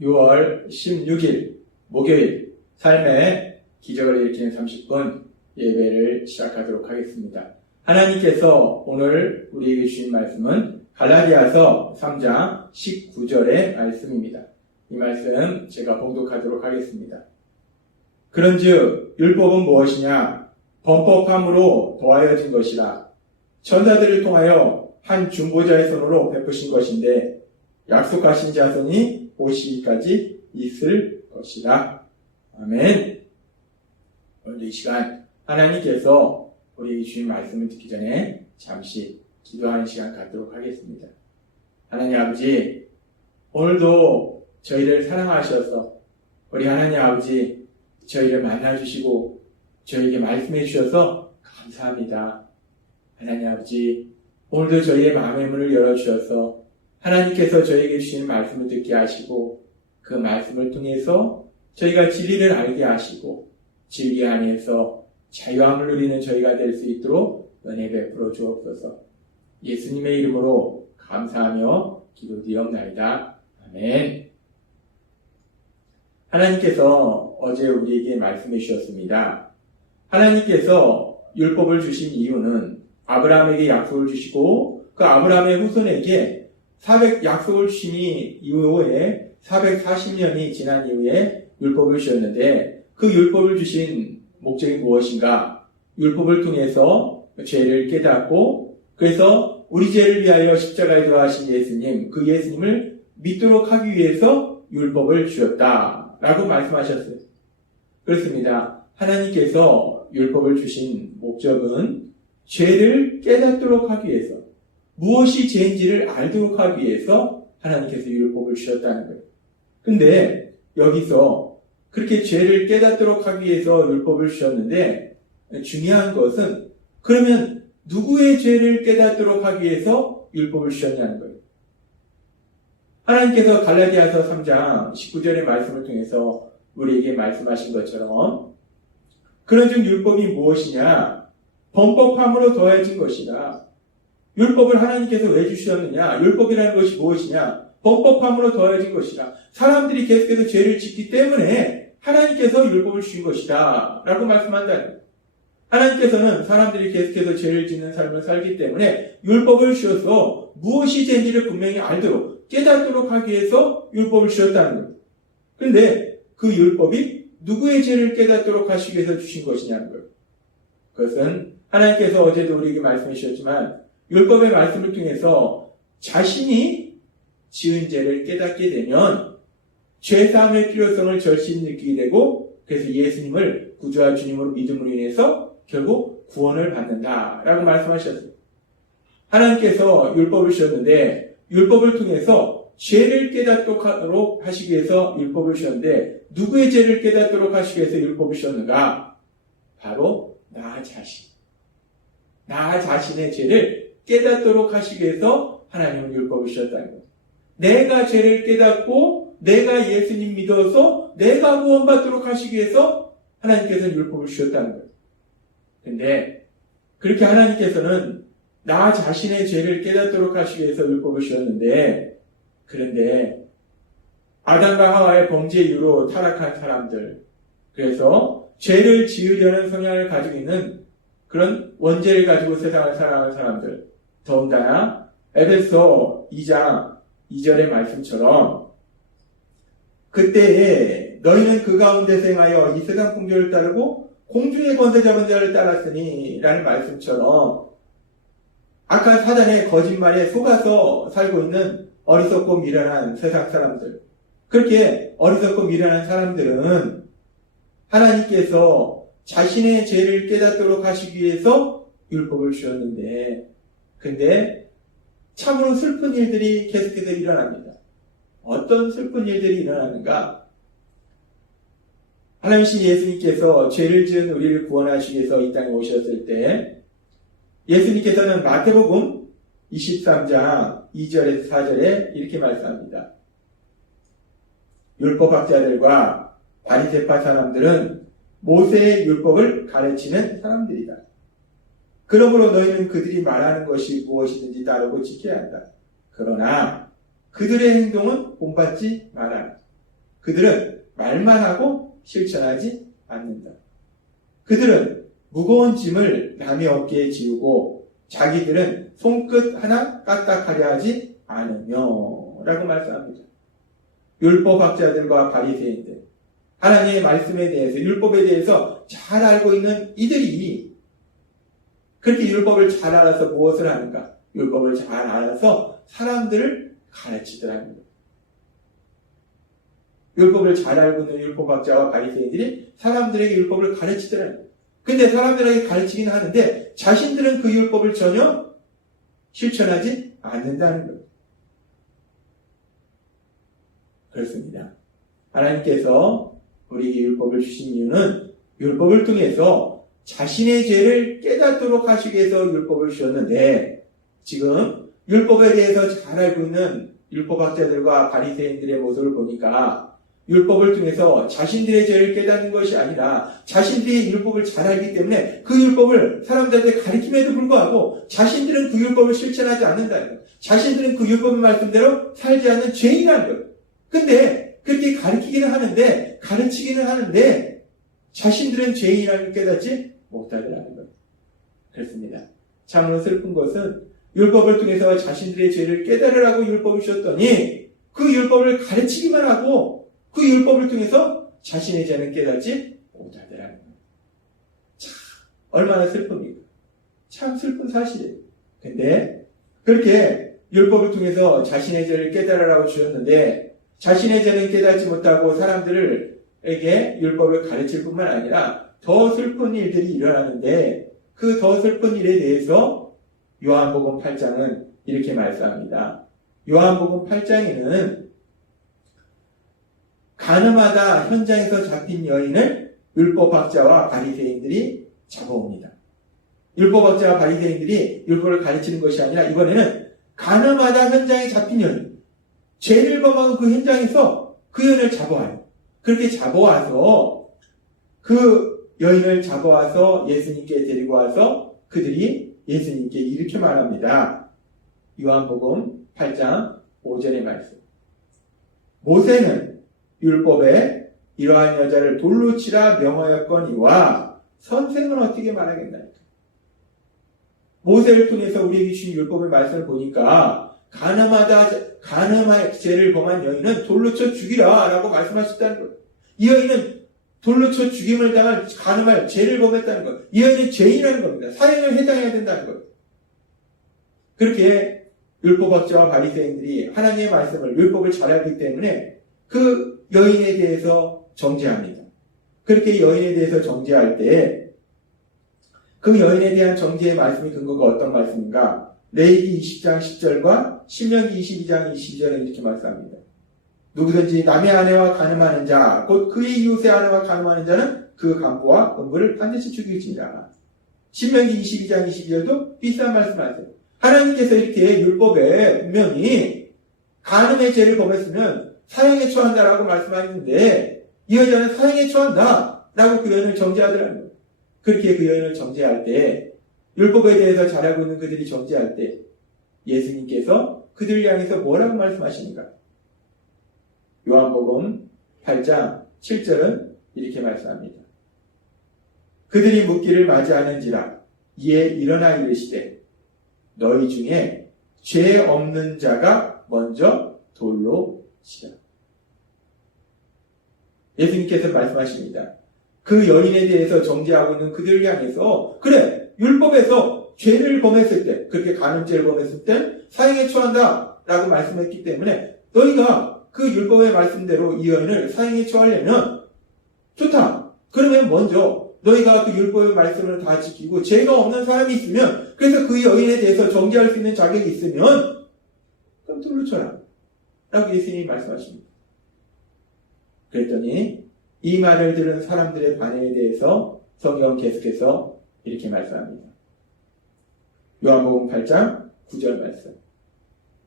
6월 16일 목요일 삶의 기적을 일으키는 30분 예배를 시작하도록 하겠습니다. 하나님께서 오늘 우리에게 주신 말씀은 갈라디아서 3장 19절의 말씀입니다. 이 말씀 제가 봉독하도록 하겠습니다. 그런즉 율법은 무엇이냐? 범법함으로 더하여진 것이라. 천사들을 통하여 한 중보자의 손으로 베푸신 것인데 약속하신 자손이 오시기까지 있을 것이라. 아멘. 오늘 이 시간 하나님께서 우리에게 주신 말씀을 듣기 전에 잠시 기도하는 시간 갖도록 하겠습니다. 하나님 아버지, 오늘도 저희를 사랑하셔서 우리 하나님 아버지 저희를 만나주시고 저희에게 말씀해 주셔서 감사합니다. 하나님 아버지, 오늘도 저희의 마음의 문을 열어주셔서 하나님께서 저희에게 주신 말씀을 듣게 하시고 그 말씀을 통해서 저희가 진리를 알게 하시고 진리 안에서 자유함을 누리는 저희가 될 수 있도록 은혜 베풀어 주옵소서. 예수님의 이름으로 감사하며 기도드리옵나이다. 아멘. 하나님께서 어제 우리에게 말씀해 주셨습니다. 하나님께서 율법을 주신 이유는 아브라함에게 약속을 주시고 그 아브라함의 후손에게 약속을 주시니 이후에 440년이 지난 이후에 율법을 주셨는데 그 율법을 주신 목적이 무엇인가? 율법을 통해서 죄를 깨닫고 그래서 우리 죄를 위하여 십자가에 돌아가신 예수님, 그 예수님을 믿도록 하기 위해서 율법을 주셨다라고 말씀하셨어요. 그렇습니다. 하나님께서 율법을 주신 목적은 죄를 깨닫도록 하기 위해서, 무엇이 죄인지를 알도록 하기 위해서 하나님께서 율법을 주셨다는 거예요. 근데 여기서 그렇게 죄를 깨닫도록 하기 위해서 율법을 주셨는데 중요한 것은 그러면 누구의 죄를 깨닫도록 하기 위해서 율법을 주셨냐는 거예요. 하나님께서 갈라디아서 3장 19절의 말씀을 통해서 우리에게 말씀하신 것처럼 그런즉 율법이 무엇이냐? 범법함으로 더해진 것이다. 율법을 하나님께서 왜 주셨느냐? 율법이라는 것이 무엇이냐? 범법함으로 더해진 것이다. 사람들이 계속해서 죄를 짓기 때문에 하나님께서 율법을 주신 것이다 라고 말씀한다는 거예요. 하나님께서는 사람들이 계속해서 죄를 짓는 삶을 살기 때문에 율법을 주셔서 무엇이 죄인지를 분명히 알도록 깨닫도록 하기 위해서 율법을 주셨다는 거예요. 그런데 그 율법이 누구의 죄를 깨닫도록 하시기 위해서 주신 것이냐는 거예요. 그것은 하나님께서 어제도 우리에게 말씀해 주셨지만 율법의 말씀을 통해서 자신이 지은 죄를 깨닫게 되면 죄사함의 필요성을 절실히 느끼게 되고 그래서 예수님을 구주와 주님으로 믿음으로 인해서 결국 구원을 받는다라고 말씀하셨어요. 하나님께서 율법을 주셨는데 율법을 통해서 죄를 깨닫도록 하시기 위해서 율법을 주셨는데 누구의 죄를 깨닫도록 하시기 위해서 율법을 주셨는가? 바로 나 자신의 죄를 깨닫도록 하시기 위해서 하나님은 율법을 주셨다는 거예요. 내가 죄를 깨닫고 내가 예수님 믿어서 내가 구원받도록 하시기 위해서 하나님께서는 율법을 주셨다는 거예요. 근데 그렇게 하나님께서는 나 자신의 죄를 깨닫도록 하시기 위해서 율법을 주셨는데 그런데 아담과 하와의 범죄 이후로 타락한 사람들, 그래서 죄를 지으려는 성향을 가지고 있는 그런 원죄를 가지고 세상을 살아가는 사람들, 더군다나 에베소 2장 2절의 말씀처럼 그때에 너희는 그 가운데서 행하여 이 세상 풍조를 따르고 공중의 권세 잡은 자를 따랐으니 라는 말씀처럼 악한 사단의 거짓말에 속아서 살고 있는 어리석고 미련한 세상 사람들, 그렇게 어리석고 미련한 사람들은 하나님께서 자신의 죄를 깨닫도록 하시기 위해서 율법을 주셨는데 근데 참으로 슬픈 일들이 계속해서 일어납니다. 어떤 슬픈 일들이 일어나는가? 하나님이신 예수님께서 죄를 지은 우리를 구원하시기 위해서 이 땅에 오셨을 때 예수님께서는 마태복음 23장 2절에서 4절에 이렇게 말씀합니다. 율법학자들과 바리새파 사람들은 모세의 율법을 가르치는 사람들이다. 그러므로 너희는 그들이 말하는 것이 무엇이든지 따르고 지켜야 한다. 그러나 그들의 행동은 본받지 마라. 그들은 말만 하고 실천하지 않는다. 그들은 무거운 짐을 남의 어깨에 지우고 자기들은 손끝 하나 까딱하려 하지 않으며 라고 말씀합니다. 율법학자들과 바리새인들, 하나님의 말씀에 대해서, 율법에 대해서 잘 알고 있는 이들이 그렇게 율법을 잘 알아서 무엇을 하는가? 율법을 잘 알아서 사람들을 가르치더라는 거예요. 율법을 잘 알고 있는 율법학자와 바리새인들이 사람들에게 율법을 가르치더라는 거예요. 근데 사람들에게 가르치긴 하는데 자신들은 그 율법을 전혀 실천하지 않는다는 거예요. 그렇습니다. 하나님께서 우리에게 율법을 주신 이유는 율법을 통해서 자신의 죄를 깨닫도록 하시기 위해서 율법을 주셨는데, 지금 율법에 대해서 잘 알고 있는 율법학자들과 바리새인들의 모습을 보니까 율법을 통해서 자신들의 죄를 깨닫는 것이 아니라 자신들이 율법을 잘 알기 때문에 그 율법을 사람들한테 가르침에도 불구하고 자신들은 그 율법을 실천하지 않는다는 거예요. 자신들은 그 율법의 말씀대로 살지 않는 죄인이라는 거예요. 근데 그렇게 가르치기는 하는데 자신들은 죄인이라는 걸 깨닫지 못하더라는 거예요. 그렇습니다. 참으로 슬픈 것은 율법을 통해서 자신들의 죄를 깨달으라고 율법을 주셨더니 그 율법을 가르치기만 하고 그 율법을 통해서 자신의 죄는 깨닫지 못하더라는 거예요. 참 얼마나 슬픕니까? 참 슬픈 사실이에요. 근데 그렇게 율법을 통해서 자신의 죄를 깨달으라고 주셨는데 자신의 죄는 깨닫지 못하고 사람들에게 율법을 가르칠 뿐만 아니라 더 슬픈 일들이 일어나는데 그 더 슬픈 일에 대해서 요한복음 8장은 이렇게 말씀합니다. 요한복음 8장에는 가늠하다 현장에서 잡힌 여인을 율법학자와 바리새인들이 잡아옵니다. 율법학자와 바리새인들이 율법을 가르치는 것이 아니라 이번에는 가늠하다 현장에 잡힌 여인, 죄를 범한 그 현장에서 그 여인을 잡아와요. 그렇게 잡아와서 그 여인을 잡아와서 예수님께 데리고 와서 그들이 예수님께 이렇게 말합니다. 요한복음 8장 5절의 말씀. 모세는 율법에 이러한 여자를 돌로 치라 명하였거니와 선생은 어떻게 말하겠나이까? 모세를 통해서 우리에게 주신 율법의 말씀을 보니까 가늠한 죄를 범한 여인은 돌로 쳐 죽이라 라고 말씀하셨다는 거예요. 이 여인은 돌로 쳐 죽임을 당한 가늠할 죄를 범했다는 거예요. 이 여인은 죄인이라는 겁니다. 사형을 해당해야 된다는 거예요. 그렇게 율법학자와 바리새인들이 하나님의 말씀을, 율법을 잘 알기 때문에 그 여인에 대해서 정죄합니다. 그렇게 여인에 대해서 정죄할 때 그 여인에 대한 정죄의 말씀의 근거가 어떤 말씀인가? 레위기 20장 10절과 신명기 22장 22절에 이렇게 말씀합니다. 누구든지 남의 아내와 간음하는 자, 곧 그의 이웃의 아내와 간음하는 자는 그 간부와 본부를 반드시 죽일지니라. 신명기 22장 22절도 비슷한 말씀하세요. 하나님께서 이렇게 율법에 분명히 간음의 죄를 범했으면 사형에 처한다라고 말씀하셨는데 이 여자는 사형에 처한다라고 그 여인을 정죄하더라는 거예요. 그렇게 그 여인을 정죄할 때 율법에 대해서 잘 알고 있는 그들이 정죄할 때 예수님께서 그들을 향해서 뭐라고 말씀하십니까? 요한복음 8장 7절은 이렇게 말씀합니다. 그들이 묻기를 맞이하는지라 이에 일어나 이르시되 너희 중에 죄 없는 자가 먼저 돌로 치라. 예수님께서 말씀하십니다. 그 여인에 대해서 정죄하고 있는 그들을 향해서 그래 율법에서 죄를 범했을 때 그렇게 간음죄를 범했을 때 사형에 처한다 라고 말씀했기 때문에 너희가 그 율법의 말씀대로 이 여인을 사형에 처하려면 좋다. 그러면 먼저 너희가 그 율법의 말씀을 다 지키고 죄가 없는 사람이 있으면 그래서 그 여인에 대해서 정죄할 수 있는 자격이 있으면 그럼 돌로 쳐라 라고 예수님이 말씀하십니다. 그랬더니 이 말을 들은 사람들의 반응에 대해서 성경은 계속해서 이렇게 말씀합니다. 요한복음 8장 9절 말씀.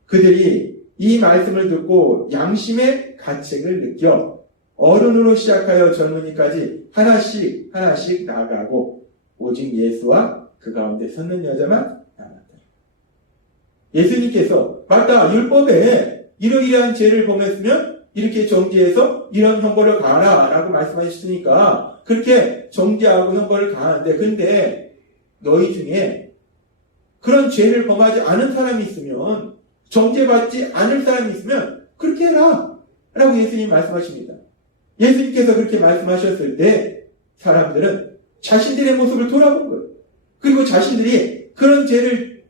그들이 이 말씀을 듣고 양심의 가책을 느껴 어른으로 시작하여 젊은이까지 하나씩 나아가고 오직 예수와 그 가운데 섰는 여자만 남았다. 예수님께서 맞다 율법에 이러이러한 죄를 범했으면 이렇게 정죄해서 이런 형벌을 가하라 라고 말씀하셨으니까 그렇게 정죄하고 형벌을 가하는데, 근데 너희 중에 그런 죄를 범하지 않은 사람이 있으면, 정죄받지 않을 사람이 있으면 그렇게 해라 라고 예수님이 말씀하십니다. 예수님께서 그렇게 말씀하셨을 때 사람들은 자신들의 모습을 돌아본 거예요. 그리고 자신들이 그런 죄를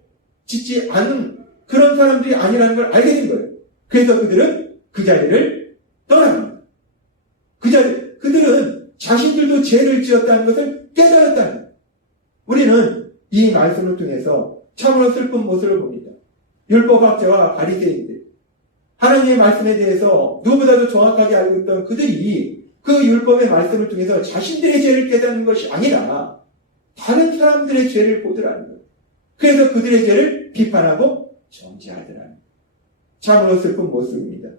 짓지 않은 그런 사람들이 아니라는 걸 알게 된 거예요. 그래서 그들은 그 자리를 떠납니다. 그들은 자신들도 죄를 지었다는 것을 깨달았다는 거예요. 우리는 이 말씀을 통해서 참으로 슬픈 모습을 봅니다. 율법학자와 바리새인들, 하나님의 말씀에 대해서 누구보다도 정확하게 알고 있던 그들이 그 율법의 말씀을 통해서 자신들의 죄를 깨닫는 것이 아니라 다른 사람들의 죄를 보더라는 거예요. 그래서 그들의 죄를 비판하고 정죄하더라는 거예요. 참으로 슬픈 모습입니다.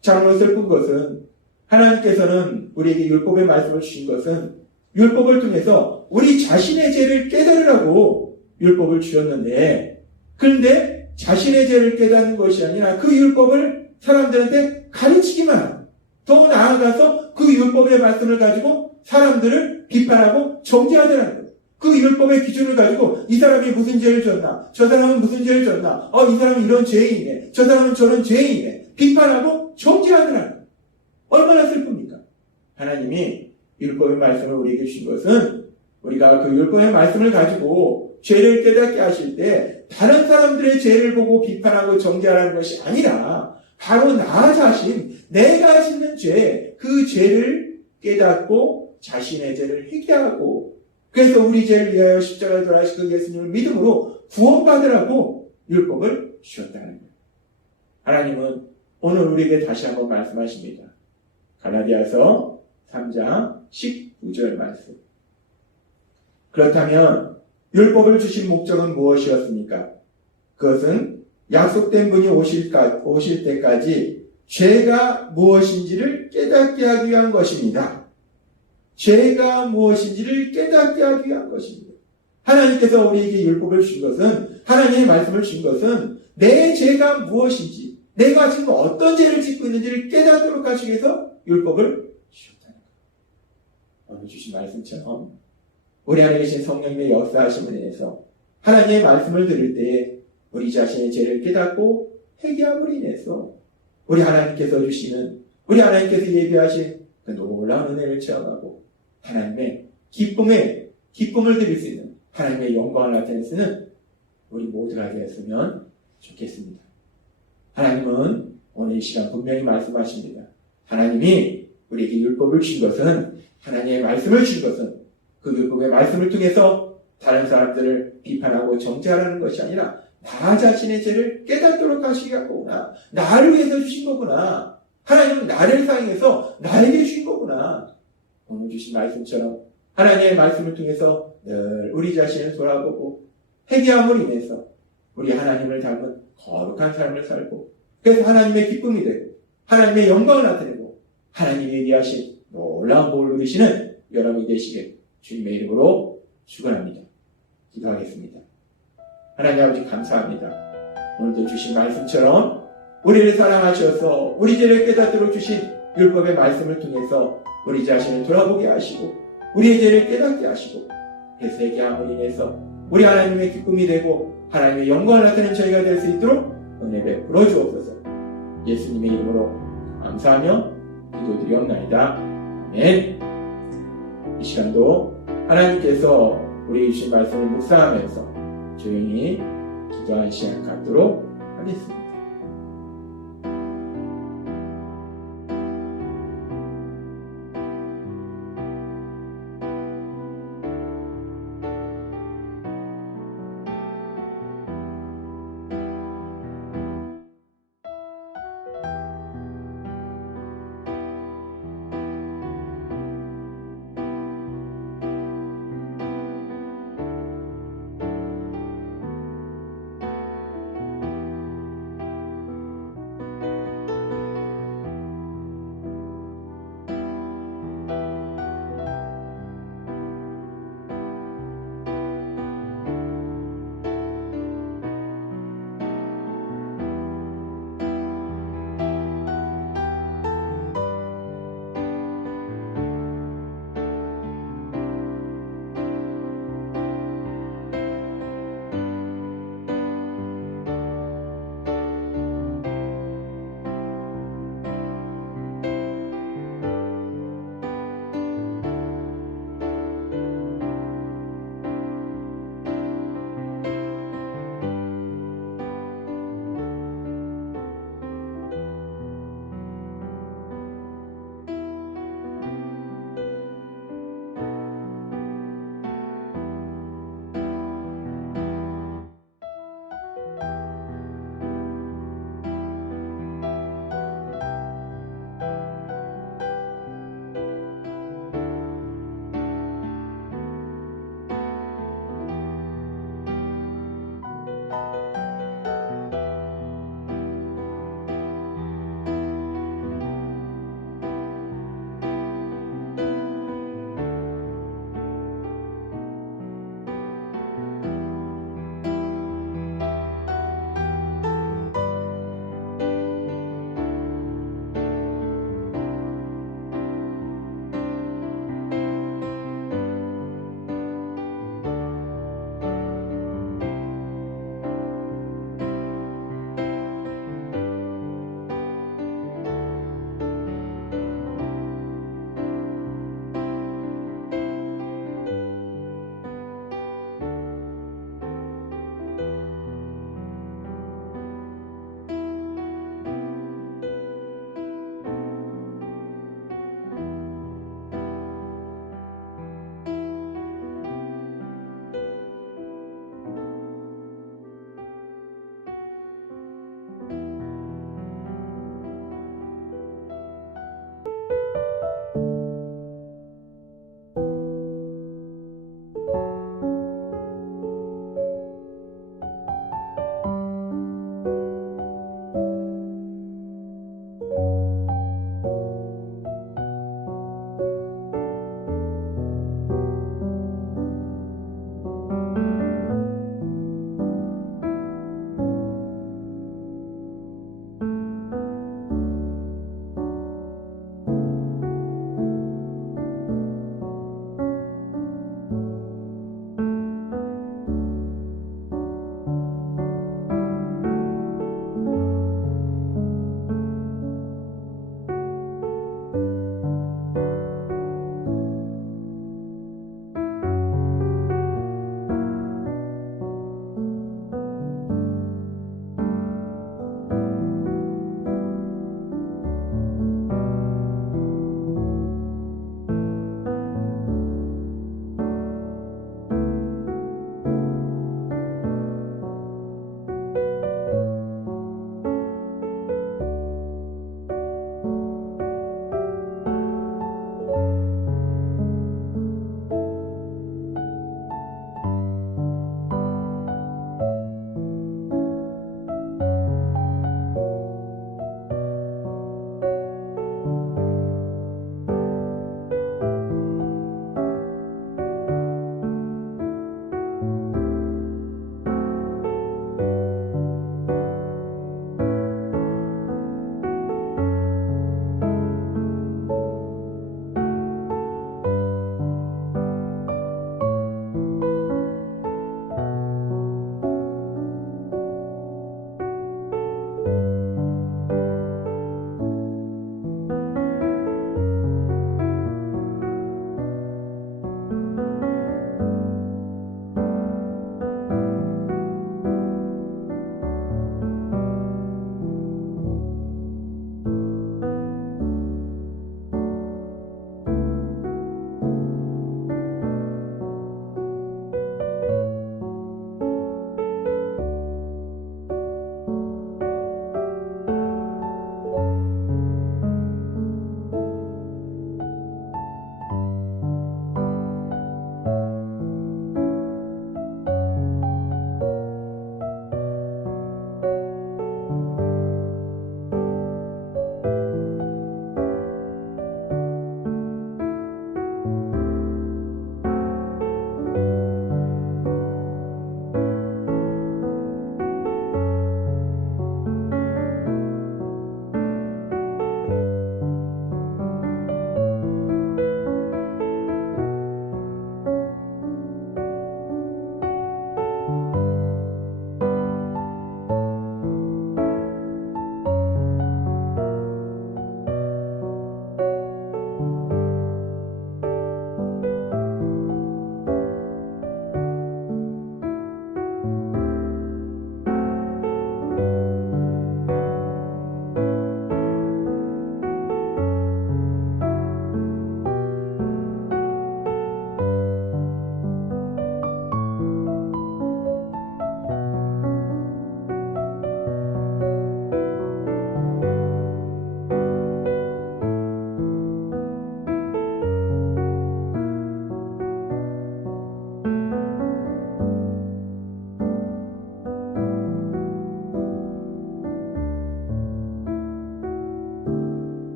참으로 슬픈 것은 하나님께서는 우리에게 율법의 말씀을 주신 것은 율법을 통해서 우리 자신의 죄를 깨달으라고 율법을 주셨는데, 그런데 자신의 죄를 깨닫는 것이 아니라 그 율법을 사람들한테 가르치기만 하고, 더 나아가서 그 율법의 말씀을 가지고 사람들을 비판하고 정죄하더라는 거예요. 그 율법의 기준을 가지고 이 사람이 무슨 죄를 졌나, 저 사람은 무슨 죄를 졌나, 이 사람은 이런 죄인이네, 저 사람은 저런 죄인이네, 비판하고 정죄하더라는 거예요. 얼마나 슬픕니까? 하나님이 율법의 말씀을 우리에게 주신 것은 우리가 그 율법의 말씀을 가지고 죄를 깨닫게 하실 때 다른 사람들의 죄를 보고 비판하고 정죄하라는 것이 아니라 바로 나 자신, 내가 짓는 죄, 그 죄를 깨닫고 자신의 죄를 회개하고, 그래서 우리 죄를 위하여 십자가에 돌아가신 그 예수님을 믿음으로 구원받으라고 율법을 주셨다는 거예요. 하나님은 오늘 우리에게 다시 한번 말씀하십니다. 갈라디아서 3장 19절 말씀. 그렇다면 율법을 주신 목적은 무엇이었습니까? 그것은 약속된 분이 오실 때까지 죄가 무엇인지를 깨닫게 하기 위한 것입니다. 죄가 무엇인지를 깨닫게 하기 위한 것입니다. 하나님께서 우리에게 율법을 주신 것은, 하나님의 말씀을 주신 것은 내 죄가 무엇인지, 내가 지금 어떤 죄를 짓고 있는지를 깨닫도록 하시기 위해서 율법을 주셨다는 거예요. 오늘 주신 말씀처럼 우리 안에 계신 성령님의 역사하심을 인해서 하나님의 말씀을 들을 때에 우리 자신의 죄를 깨닫고 회개함으로 인해서 우리 하나님께서 주시는, 우리 하나님께서 예비하신 그 놀라운 은혜를 체험하고 하나님의 기쁨을 드릴 수 있는, 하나님의 영광을 나타낼 수 있는 우리 모두가 되었으면 좋겠습니다. 하나님은 오늘 이 시간 분명히 말씀하십니다. 하나님이 우리에게 율법을 주신 것은, 하나님의 말씀을 주신 것은 그 율법의 말씀을 통해서 다른 사람들을 비판하고 정죄하라는 것이 아니라 나 자신의 죄를 깨닫도록 하시기 위하구나. 나를 위해서 주신 거구나. 하나님은 나를 사용해서 나에게 주신 거구나. 오늘 주신 말씀처럼 하나님의 말씀을 통해서 늘 우리 자신을 돌아보고 회개함으로 인해서 우리 하나님을 닮은 거룩한 삶을 살고, 그래서 하나님의 기쁨이 되고 하나님의 영광을 나타내고 하나님이 예비하신 놀라운 복을 누리시는 여러분이 되시길 주님의 이름으로 축원합니다. 기도하겠습니다. 하나님 아버지 감사합니다. 오늘도 주신 말씀처럼 우리를 사랑하셔서 우리 죄를 깨닫도록 주신 율법의 말씀을 통해서 우리 자신을 돌아보게 하시고 우리의 죄를 깨닫게 하시고 회개함으로 인해서 우리 하나님의 기쁨이 되고 하나님의 영광을 나타내는 저희가 될 수 있도록 은혜 베풀어 주옵소서. 예수님의 이름으로 감사하며 기도드리옵나이다. 아멘. 이 시간도 하나님께서 우리에게 주신 말씀을 묵상하면서 조용히 기도하는 시간 갖도록 하겠습니다.